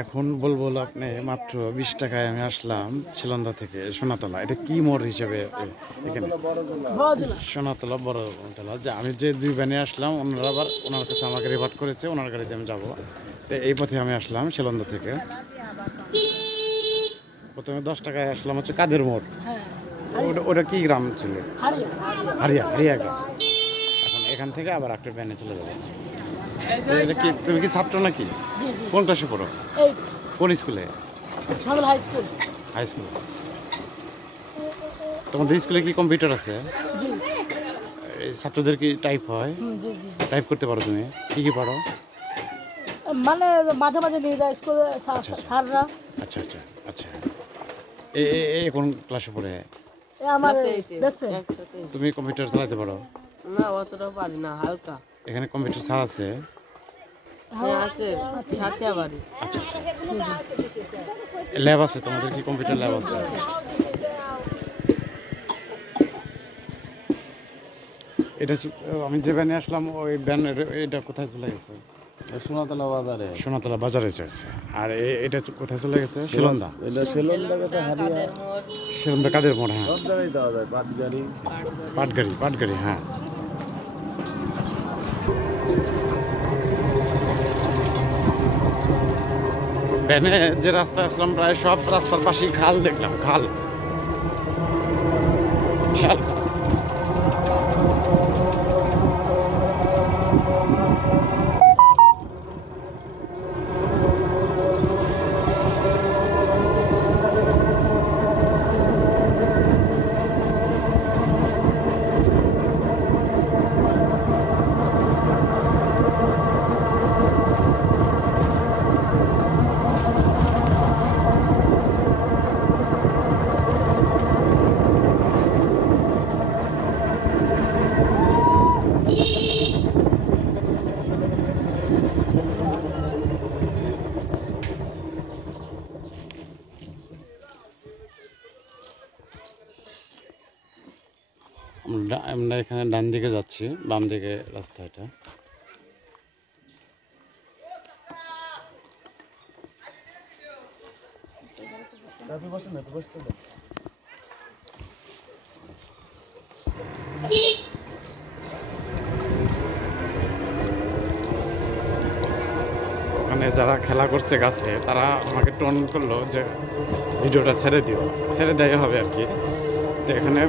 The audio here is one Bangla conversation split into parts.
এখন বলবো আপনি মাত্র 20 টাকায় আমি আসলাম শিলন্দা থেকে সোনাতলা। এটা কি মোড় হিসেবে এখানে? সোনাতলা বড়তলা। যে আমি যে দুই ভ্যানে আসলাম, ওনারা আবার ওনার কাছে আমাকে রিভার্ট করেছে, ওনার গাড়িতে আমি যাবো। তো এই পথে আমি আসলাম শিলন্দা থেকে। প্রথমে 10 টাকায় আসলাম হচ্ছে কাদের মোড়। ওটা কি গ্রাম ছিল? হারিয়া গ্রাম। এখন এখান থেকে আবার একটা ভ্যানে চলে যাবো। এটা কি, তুমি কি ছাত্র নাকি? কোন ক্লাসে পড়ো? কোন স্কুলে? High school. তোমাদের স্কুলে কি কম্পিউটার আছে? এই ছাত্রদের কি টাইপ হয়? টাইপ করতে পারো তুমি? কি পারো? মানে মাঝে মাঝে নিয়ে যায় স্কুলে স্যাররা। আচ্ছা আচ্ছা আচ্ছা। কোন ক্লাসে পড়ে? আমার বেস্ট ফ্রেন্ড। তুমি কম্পিউটার চালাতে পারো? না, অতটা পারি না, হালকা। এখানে কম্পিউটার স্যার আছে? হ্যাঁ আছে, সাথিয়া বাড়ি। আচ্ছা আচ্ছা। ল্যাব আছে তোমাদের? কি কম্পিউটার ল্যাব আছে? এটা আমি যে ভ্যানে আসলাম ওই ভ্যানের এটা কোথায় চলে গেছে? সোনাতলা বাজারে। সোনাতলা বাজারে চলছে। আর এটা কোথায় চলে গেছে? শিলন্দা। এটা শিলন্দা কথা হারিয়া। শিলন্দা কাদের মোড়? হ্যাঁ, সব জায়গায় দেওয়া যায়, পাটগাড়ি। হ্যাঁ, ভ্যানে যে রাস্তায় আসলাম প্রায় সব রাস্তার পাশেই খাল দেখলাম। খাল, বিশাল খাল। আমরা এখানে ডান দিকে যাচ্ছি, বাম দিকে রাস্তা এটা। ওখানে যারা খেলা করছে গাছে, তারা আমাকে টোন করলো যে ভিডিওটা ছেড়ে দিও। ছেড়ে দেওয়া হবে আর কি। তো এখানে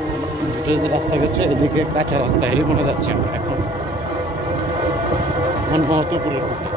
দুটো যে রাস্তা গেছে, এদিকে কাঁচা রাস্তা, এরই মনে যাচ্ছে আমরা এখন মহত্বপুরের দিকে।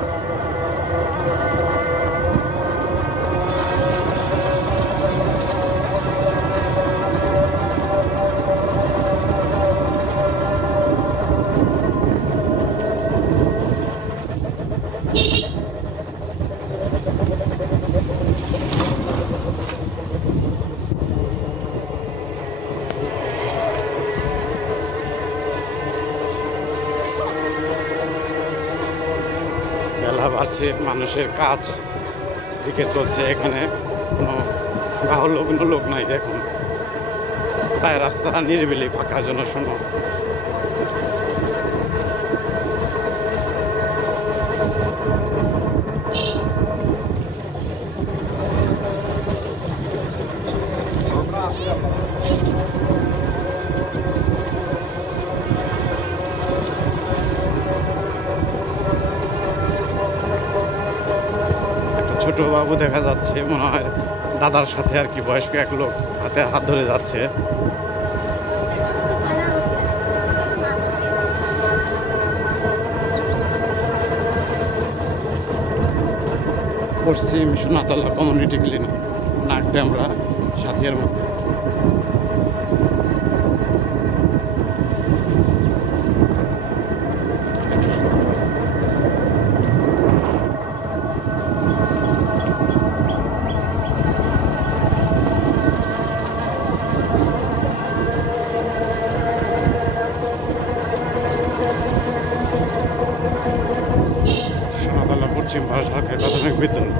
বেলা বাড়ছে, মানুষের কাজ দিকে চলছে। এখানে কোনো গাহলো কোনো লোক নাই এখন। প্রায় রাস্তা নিরিবিলি, ফাঁকা, জনশূন্য। ছোট বাবু দেখা যাচ্ছে, মনে হয় দাদার সাথে আর কি, বয়স্ক এক লোক হাতে হাত ধরে যাচ্ছে। পশ্চিম সোনাতলা কমিউনিটি ক্লিনিক, নাগডামরা, সাথিয়ার মধ্যে। পশ্চিম ভারত সরকারি প্রাথমিক বিদ্যালয়।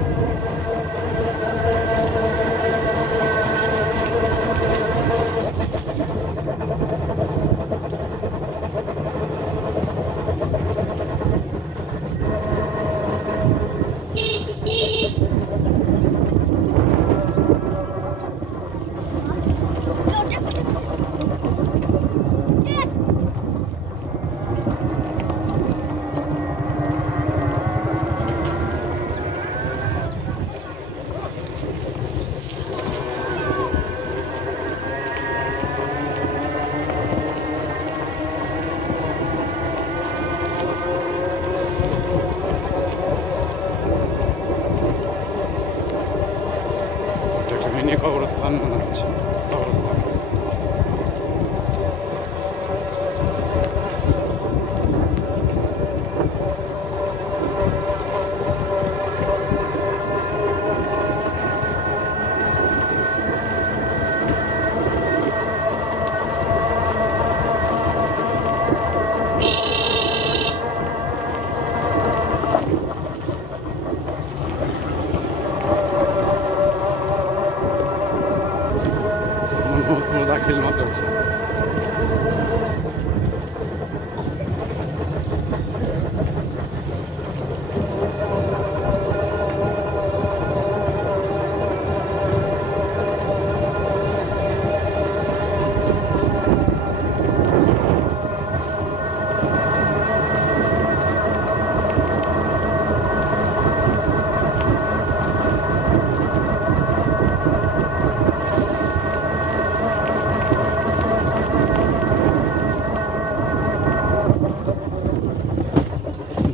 মিনি কবরস্থান মনে হচ্ছে। কবরস্থান দাখিল মাদ্রাসা।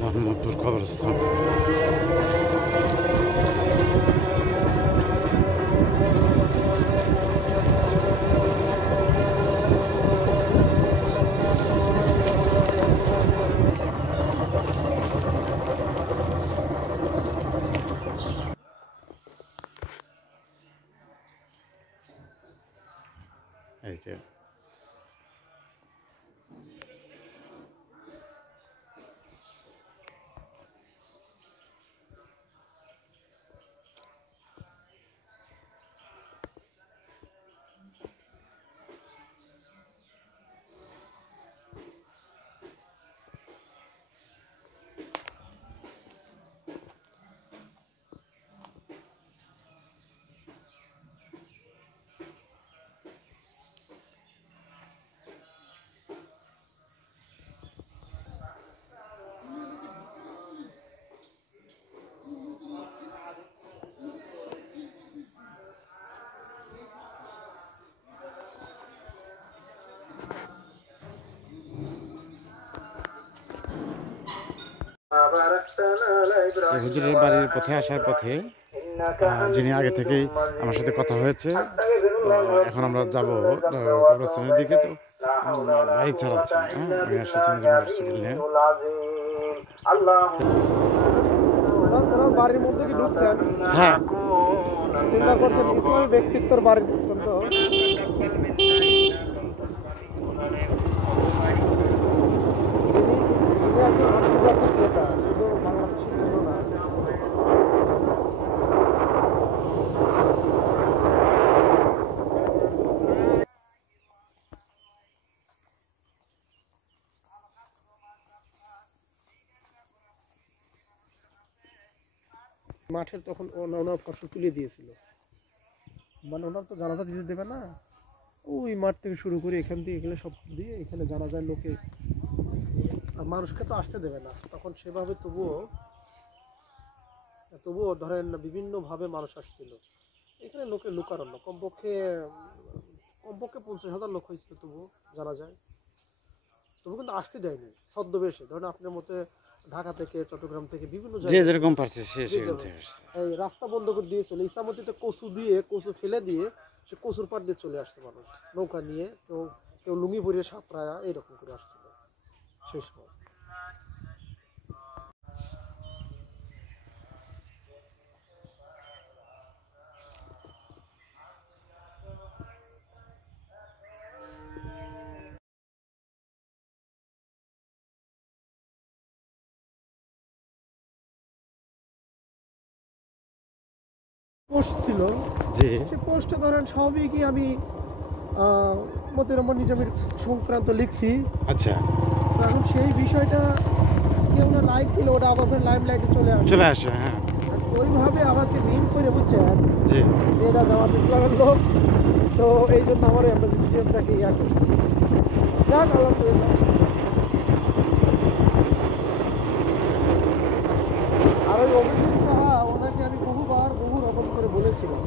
মোহাম্মদপুর কবরস্থান। এই যে হুজুরের বাড়ির পথে আসার পথে যিনি আগে থেকেই আমার সাথে কথা হয়েছে, তো এখন আমরা যাব কবরস্থানের দিকে। তো গাড়ি চালাচ্ছি, আমি আসছিলাম যে মোটরসাইকেল নিয়ে। বাড়ির মধ্যে কি ঢুকছেন? হ্যাঁ, চিন্তা করছেন ইসলামী ব্যক্তিত্বর বাড়ি ঢুকছেন তো? একজন আন্তর্জাতিক নেতা, শুধু বাংলাদেশের জন্য না। মাঠের তখন ওনার ফসল তুলে দিয়েছিল, মানে ওনার তো জানাজা দিতে দেবে না, ওই মাঠ থেকে শুরু করে এখান থেকে এগুলো সব দিয়ে এখানে জানাজার লোকে আর মানুষকে তো আসতে দেবে না তখন সেভাবে। তবুও ধরেন বিভিন্নভাবে মানুষ আসছিল এখানে, লোকে লুকারণ্য কমপক্ষে 50,000 লোক হয়েছিল তবুও জানা যায়। তবু কিন্তু আসতে দেয়নি ছদ্মবেশে। ধরেন আপনার মতে ঢাকা থেকে, চট্টগ্রাম থেকে, বিভিন্ন জায়গায় যেরকম পারছে এই রাস্তা বন্ধ করে দিয়েছিল। ইসামতিতে কচু ফেলে দিয়ে সে কচুর পাট দিয়ে চলে আসছে মানুষ নৌকা নিয়ে, কেউ লুঙ্গি পরিয়ে সাঁতরায়া এইরকম করে আসছিল সেই সময়। পোস্ট ছিল, যে সে পোস্টে ধরেন স্বাভাবিকই আমি মতিউর রহমান নিজামীর সংক্রান্ত লিখছি। আচ্ছা, তো এখন সেই বিষয়টা কেউ না লাইক দিলে ওটা আবার লাইমলাইটে চলে আসে। হ্যাঁ, আর ওইভাবে আমাকে মিন করে বুঝছেন জি, এরা জামাত ইসলামের লোক, তো এই জন্য আমার এমটাকে করছি। যাক আলহামদুলিল্লাহ। আর ওই অভিজিৎ সাহা, ওনাকে আমি বহু রকম করে বলেছিলাম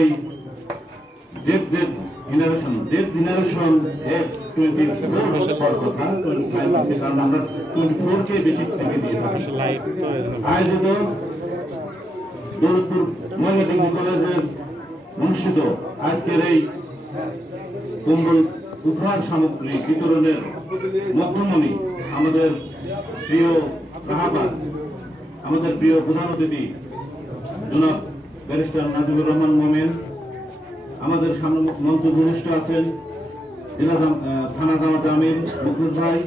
এই জেড জেনারেশন জেনারেশন এক্স 24 হওয়ার কথা 25 আছে, কারণ আমরা 24 কে বেশি থেকে দিয়ে থাকি। লাইট তো এজন্য আয়োজিত দৌলতপুর মহিলা ডিগ্রি কলেজের অনুষ্ঠিত আজকের এই কম্বল উপহার সামগ্রী বিতরণের মধ্যমণি আমাদের প্রিয় রাহাবাদ, আমাদের প্রিয় প্রধান অতিথি জনাব ব্যারিস্টার নাজিবুর রহমান মোমেন, আমাদের সামনে মঞ্চ উপবিষ্ট আছেন জেলা থানা জামাত আমির মুখরুজ ভাই,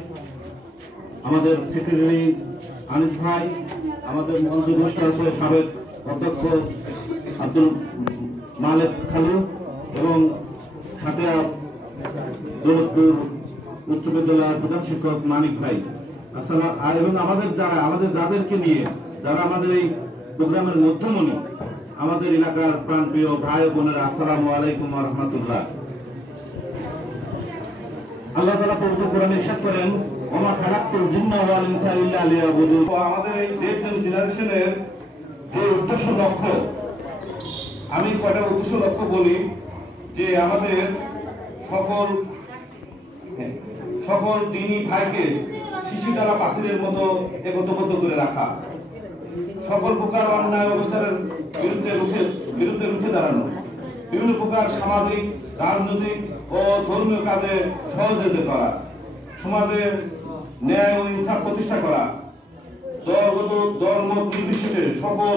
আমাদের সেক্রেটারি আনিস ভাই, আমাদের মঞ্চ উপবিষ্ট আছে সাবেক অধ্যক্ষ আব্দুল মালেক খালু এবং সাথে দৌলতপুর উচ্চ বিদ্যালয়ের প্রধান শিক্ষক মানিক ভাই। আসসালাম। আর এবং আমাদের যাদেরকে নিয়ে যারা আমাদের এই প্রোগ্রামের মধ্যমণি, আমাদের এলাকার প্রাণপ্রিয় ভাই ও বোনেরা, আসসালামু আলাইকুম ওয়া রাহমাতুল্লাহ। আল্লাহ তাআলা পবিত্র কোরআনে ইরশাদ করেন, ওয়া খালাকতুল জিন্না ওয়াল ইনসা ইল্লা লিয়াবুদুন। আমাদের এই জেনারেশনের যে উদ্দেশ্য লক্ষ্য, আমি কয়টা উদ্দেশ্য লক্ষ্য বলি যে আমাদের সকল দিনী ভাইকে শিশু দ্বারা পাখিদের মতো একত্রবদ্ধ করে রাখা, সকল প্রকার অন্যায় অবিচারের বিরুদ্ধে রুখে দাঁড়ানো, বিভিন্ন প্রকার সামাজিক, রাজনৈতিক ও ধর্মীয় কাজে সহযোগিতা করা, সমাজে ন্যায় ও ইনসাফ প্রতিষ্ঠা করা, দলগত ধর্ম নির্বিশেষে সকল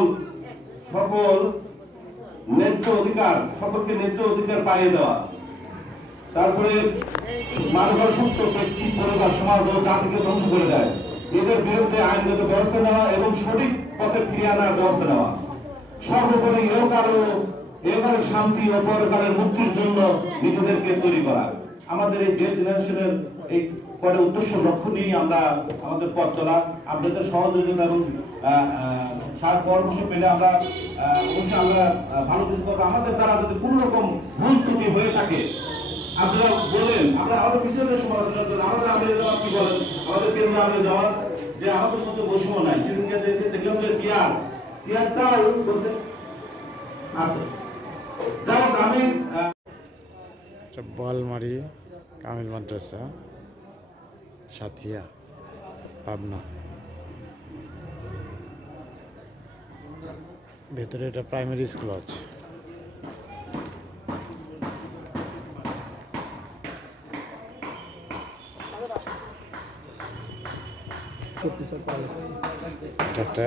ন্যায্য অধিকার, সকলকে ন্যায্য অধিকার পাইয়ে দেওয়া, তারপরে মানবতার সুস্থ ব্যক্তি, পরিবার, সমাজ ও জাতিকে ধ্বংস করে দেয়, এদের বিরুদ্ধে আইনগত ব্যবস্থা নেওয়া এবং সঠিক পথে ফিরিয়ে আনার ব্যবস্থা নেওয়া, সর্বোপরি ইহকালের শান্তি ও পরকালের মুক্তির জন্য নিজেদেরকে তৈরি করা। আমাদের এই জেনারেশনের এই কয়টা উদ্দেশ্য লক্ষ্য নিয়ে আমরা আমাদের পথ চলা, আপনাদের সহযোগিতা এবং পরামর্শ পেলে আমরা অবশ্যই আমরা ভালো কিছু করবো। আমাদের দ্বারা যদি কোন রকম ভুল ত্রুটি হয়ে থাকে আপনারা বলেন, আমরা আমাদের পিছনের সমালোচনা করেন। আমাদের আমির জামাত কি বলেন, আমাদের কেন্দ্র আমির জামাত যে আমাদের মধ্যে বৈষম্য নাই, সেদিনকে দেখলাম যে চেয়ারটাও বলতে আচ্ছা যাই হোক। আমি বোয়ালমারি কামিল মাদ্রাসা, সাথিয়া, পাবনা। ভেতরে এটা প্রাইমারি স্কুল আছে। এটা একটা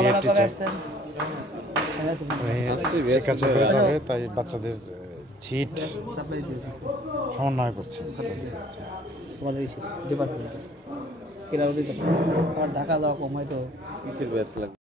বিএড টিচার চেকাচা করে যাবে, তাই বাচ্চাদের ছিট সমন্বয় করছে। তোমাদের ডিপার্টমেন্টে কেরাও দিতে ঢাকা যাওয়া কম হয়তো কিসের ব্যাচ লাগবে?